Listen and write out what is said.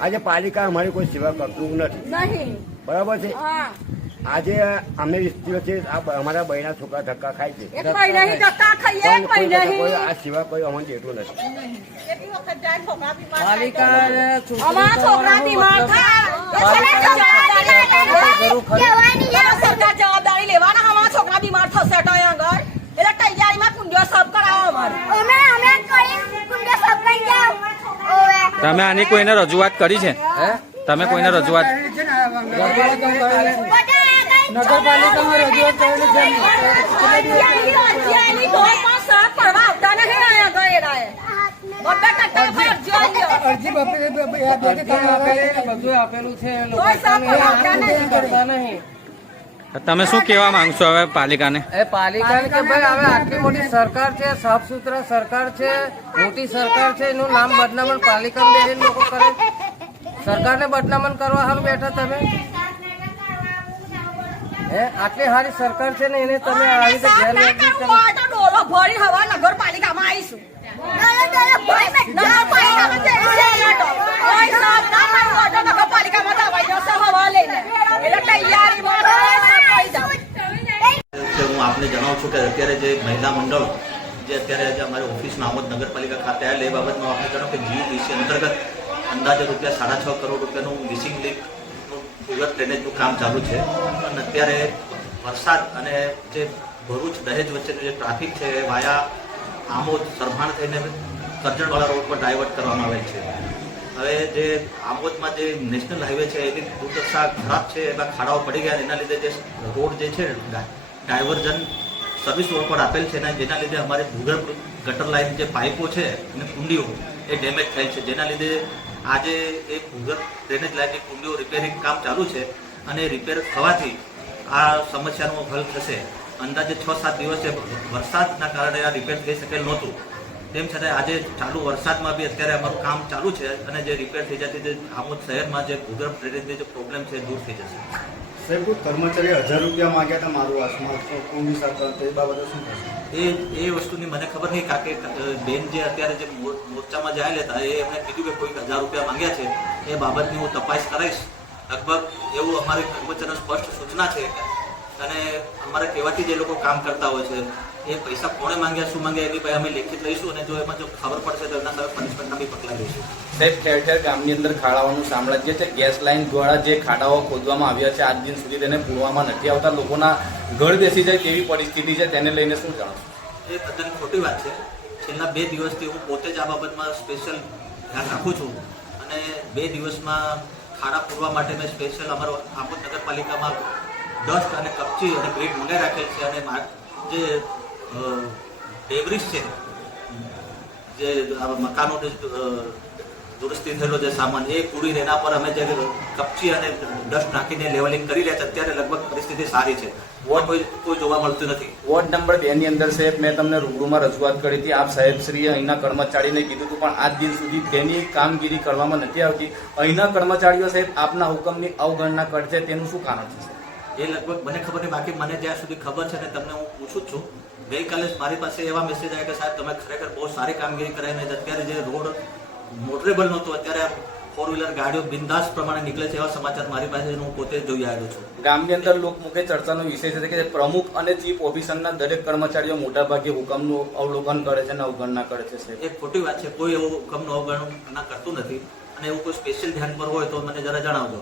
આજે પાલિકા અમારી કોઈ સેવા કરતું નથી. બરાબર છે? આજે અમે વીસ દિવસથી આ અમારા બહેના છોકરા ધક્કા ખાય છે. આ સિવાય કોઈ અમને જેટલું નથી કેટલી વખત જાય છોકરા બીમાર પાલિકા અને ચૂંટણી અમારા છોકરા બીમાર જરૂર ખરી. થાય સરકાર જવાબદારી લેવાના અમારા છોકરા બીમાર થશે તો અહીં આગળ એટલે તૈયારીમાં કુંડીઓ સબ કરાવો અમારે તમે આની કોઈને રજૂઆત કરી છે તમે કોઈને રજૂઆત. અરજી આપેલું છે તમે શું કહેવા માંગશો હવે પાલિકાને? એ પાલિકા કે ભાઈ હવે આટલી મોટી સરકાર છે સાફ સુથરા સરકાર છે મોટી સરકાર છે એનું નામ બદનામણ પાલિકા બેસીને લોકો કરે સરકારને બદનામણ કરવા હાલ બેઠા તમે? હે આટલી સારી સરકાર છે ને એને તમે આવી રીતે ગેરવ્યાજબી તો ડોલો ભરી હવા નગરપાલિકામાં આવીશું. નગરપાલિકામાં જઈને સેનેટો. કોઈ સાફ ના કરવું હોય તો નગરપાલિકામાં દબાઈ જશે હવા લઈને. એટલે તૈયારીમાં સાફ થઈ જાઓ. કે હું આપને જણાવું છું કે અત્યારે જે મહિલા મંડળ જે અત્યારે જે અમારી ઓફિસમાં આમોદ નગરપાલિકા ખાતે આવેલ, એ બાબતમાં આપણે જણાવું કે જીયુપીસી અંતર્ગત અંદાજે રૂપિયા સાડા છ કરોડ રૂપિયાનું મિસિંગ લીક સુરત ડ્રેનેજનું કામ ચાલુ છે. અને અત્યારે વરસાદ અને જે ભરૂચ દહેજ વચ્ચેનું જે ટ્રાફિક છે, એ વાયા આમોદ સરભાણ થઈને કરજણવાળા રોડ પર ડાયવર્ટ કરવામાં આવે છે. હવે જે આમોદમાં જે નેશનલ હાઈવે છે એની દુર્દશા ખરાબ છે, એમાં ખાડાઓ પડી ગયા એના લીધે જે રોડ જે છે ડાયવર્ઝન સર્વિસ રોડ પર આપેલ છે અને જેના લીધે અમારે ભૂગર્ભ ગટર લાઈન જે પાઇપો છે અને કુંડીઓ એ ડેમેજ થઈ છે. જેના લીધે આજે એ ભૂગર્ભ ડ્રેનેજ લાઈનની કુંડીઓ રિપેરિંગ કામ ચાલુ છે અને રિપેર થવાથી આ સમસ્યાનો હલ થશે. અંદાજે છ સાત દિવસે વરસાદના કારણે આ રિપેર થઈ શકેલ નહોતું. તેમ છતાં આજે ચાલુ વરસાદમાં બી અત્યારે અમારું કામ ચાલુ છે અને જે રિપેર થઈ જતી તે આમોદ શહેરમાં જે ભૂગર્ભ ડ્રેનેજની જે પ્રોબ્લેમ છે દૂર થઈ જશે. સાહેબ કર્મચારી હજાર રૂપિયા માગ્યા હતા મારું વાસમાં તો કોની સાથે તો એ બાબતે શું થશે એ એ વસ્તુની મને ખબર નહીં કારણ કે બેન જે અત્યારે જે મોરચામાં જાય હતા એ એમણે કીધું કે કોઈક હજાર રૂપિયા માંગ્યા છે એ બાબતની હું તપાસ કરાવીશ લગભગ એવું અમારી કર્મચારી સ્પષ્ટ સૂચના છે અને અમારે કહેવાથી જે લોકો કામ કરતા હોય છે એ પૈસા કોણે માંગ્યા શું માંગ્યા એની ભાઈ અમે લેખિત લઈશું અને જો એમાં જો ખબર પડશે તો એના સામે પનિશમેન્ટના બી પગલાં લઈશું. સાહેબ ઠેર ઠેર ગામની અંદર ખાડાઓનું સામ્રાજ્ય છે. ગેસ લાઇન દ્વારા જે ખાડાઓ ખોદવામાં આવ્યા છે આજ દિન સુધી તેને પૂરવામાં નથી આવતા. લોકોના ઘર બેસી જાય તેવી પરિસ્થિતિ છે. તેને લઈને શું જાણો એ તદ્દન ખોટી વાત છે. છેલ્લા બે દિવસથી હું પોતે જ આ બાબતમાં સ્પેશિયલ ધ્યાન રાખું છું. અને બે દિવસમાં ખાડા પૂરવા માટે મેં સ્પેશિયલ અમારો આમોદ નગરપાલિકામાં ડસ્ટ અને કપચી અને ગ્રીડ મંગાઈ રાખેલ છે. અને જે ડેબ્રિસ છે. જે મકાનો દુરસ્તી થયેલો જે સામાન એ પૂરી એના પર અમે જે કપચી અને ડસ્ટ નાખીને લેવલિંગ કરી રહ્યા છે, અત્યારે લગભગ પરિસ્થિતિ સારી છે. કોઈ કોઈ જોવા મળતું નથી. વોર્ડ નંબર બે ની અંદર સાહેબ, મેં તમને રૂબરૂમાં રજૂઆત કરી હતી. આપ સાહેબશ્રીએ અહીંના કર્મચારીને કીધું હતું, પણ આજ દિન સુધી તેની કામગીરી કરવામાં નથી આવતી. અહીંના કર્મચારીઓ સાહેબ, આપના હુકમની અવગણના કરશે, તેનું શું કારણ છે? એ લગભગ મને ખબર નહીં બાકી મને જ્યાં સુધી ખબર છે ને તમને હું પૂછું જ છું. ગઈકાલે મારી પાસે એવા મેસેજ આવ્યા કે સાહેબ તમે ખરેખર બહુ સારી કામગીરી કરાવીને અત્યારે જે રોડ મોટરેબલ નહોતો અત્યારે ફોર વ્હીલર ગાડીઓ બિંદાસ પ્રમાણે નીકળે છે એવા સમાચાર મારી પાસે હું પોતે જોઈ આવ્યો છું. ગામની અંદર લોકમુખે ચર્ચાનો વિષય છે કે પ્રમુખ અને ચીફ ઓફિસરના દરેક કર્મચારીઓ મોટાભાગે હુકમનું અવલોકન કરે છે અને અવગણના કરે છે એ ખોટી વાત છે કોઈ એવું હુકમનું અવગણના કરતું નથી. અને એવું કોઈ સ્પેશિયલ ધ્યાન પર હોય તો મને જરા જણાવજો.